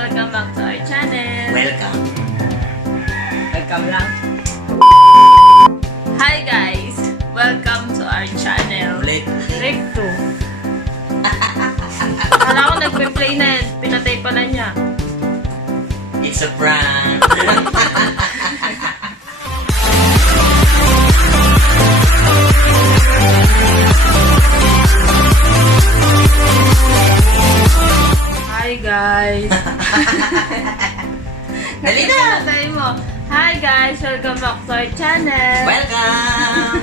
Welcome back to our channel. Welcome. Welcome lang. Hi guys! Welcome to our channel. Take 2. Kala ko nagpe-play na yan. Pinatay pala niya. It's a prank. Hi guys! Dali na! Pinatay mo. Hi guys! Welcome back to our channel. Welcome!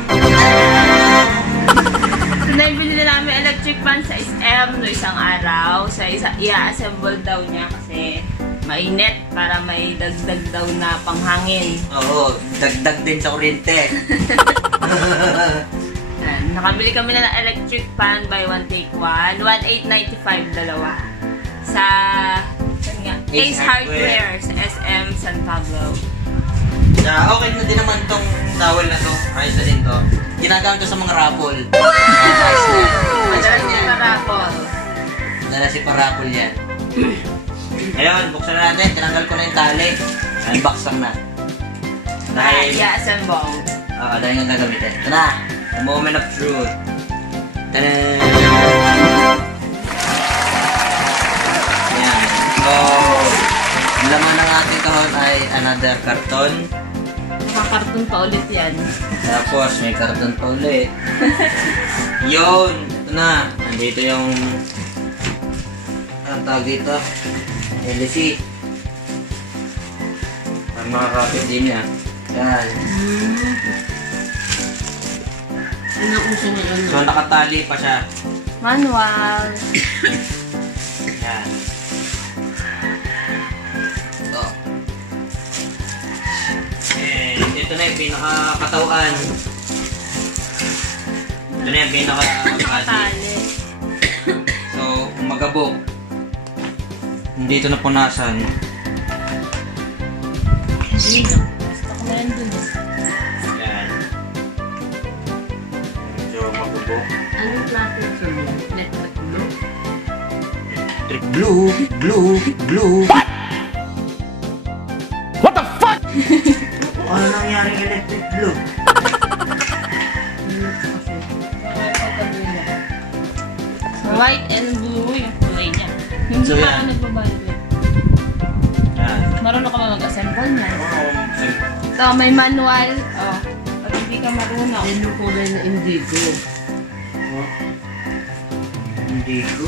So, naibili namin electric fan sa SM no isang araw. Sa i-assemble daw niya kasi mainit para may dagdag daw na panghangin. Oo, dagdag din sa kuryente. Nakabili kami na ng electric fan by one take one. 1,895 dalawa. Sa Ace Hardware sa SM San Pablo. Okay na din naman tong towel na to. Ayos na din to. Ginagamit ko sa mga raffle. Madala si Parapol. Dala si Parapol yan. Ngayon, buksan na natin. Tinanggal ko na yung tali. Unbox lang na. Dahil... i-assemble. dahil nga gagamitin. Ito na. The moment of truth. Tadaan! Ayan. So, ang laman ng ating kahon ay another karton. Nakakarton pa ulit yan. Tapos, may karton pa ulit. Yun! Ito na. Nandito yung... Ang tawag dito? LC. Ang makakapit din yan. Yan. So, nakatali pa siya. Manual. Yan. Ito. Ito na yung pinaka-katawan. Ito na yung Nakatali. So, magabok. Dito na punasan. Hindi na. Gusto ko na yan dun. Yan. So, magabok. Anong klase ito? Electric blue? Electric blue. Blue. What the fuck? Ano nangyari electric blue? White and blue yung kulay niya. Hindi So, pa yan. ako nagbabalot. Yan. Marunong ka ba mag-assemble niya? So, may manual. Oh, pag hindi ka marunong. Yan yung kulay na indigo. Hindi ko.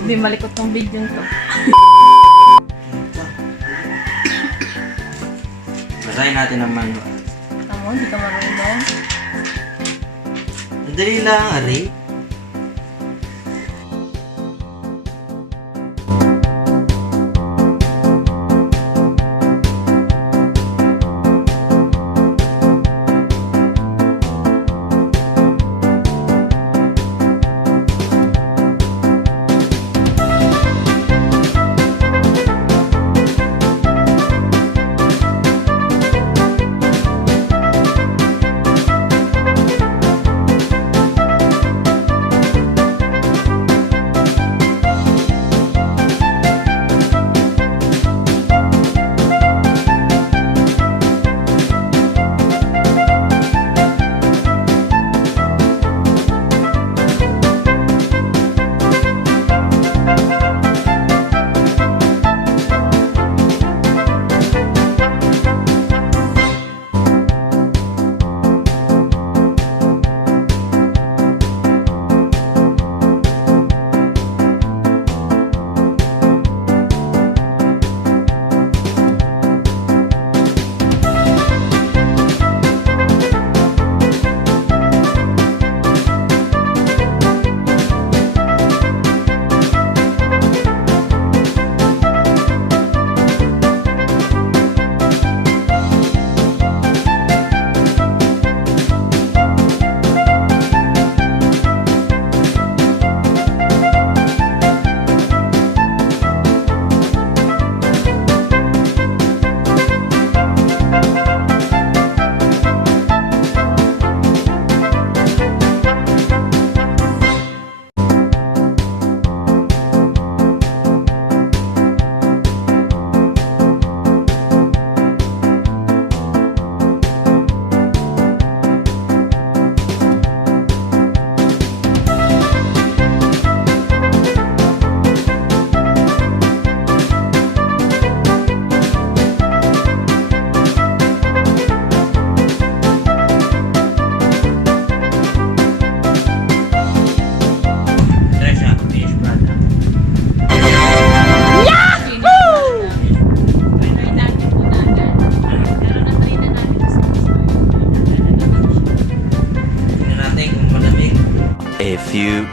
Hindi malikot tong video to. Basahin natin ang manual. Tamo, hindi ka marunong. Madali lang, Ari.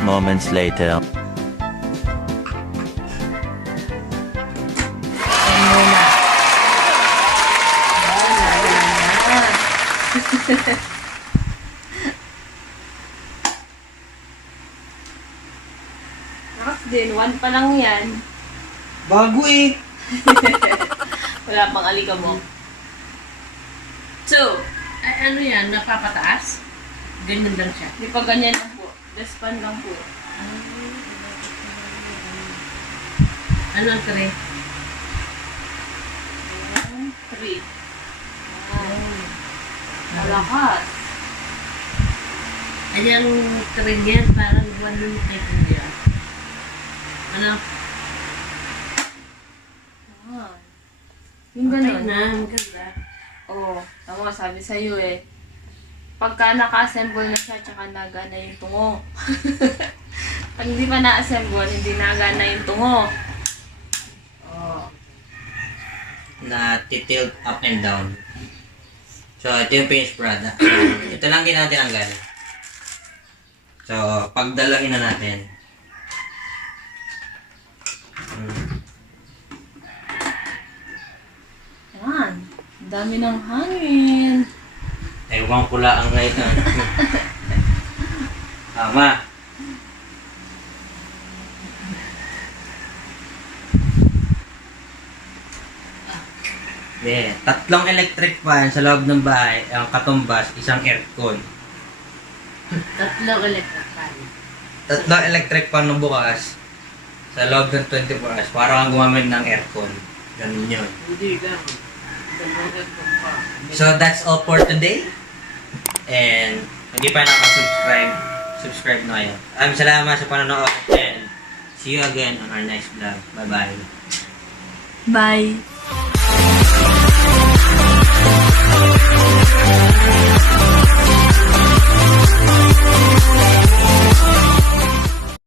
moments later. Ayan muna. Ayan, na. Lakas din, 1 pa lang yan. Bago eh. Wala pang alikabok. 2. Ay, ano yan? Napapataas? Ganyan lang siya. Di pa ganyan lang po. Despan lang po. Ano ang tray? 3. Malakas. Ay, ang tray niyan, parang buwan nun kay Kuya. Ano? Yung Okay ganun. na, ang ganda. Oo. Tama, sabi sa'yo eh. Pagka naka-assemble na siya, tsaka nagana yung tungo. Pag hindi pa na-assemble, hindi nagana yung tungo. Oo. Na tilt up and down. So, ito yung finish product. Ito lang din natin tinanggal. So, pagdalangin na natin. Yan. Ang dami ng hangin. Ewan ko lang ngayon. Tama. Yeah. 3 electric fan sa loob ng bahay, ang katumbas, isang aircon. 3 electric fan. 3 electric fan na bukas sa loob ng 24 hours. Parang kang gumamit ng aircon. Ganun yun. Hindi ka. Dalawang pa. So that's all for today. And hindi pa nakaka-subscribe, subscribe na kayo. Salamat sa panonood and see you again on our next vlog. Bye-bye. Bye.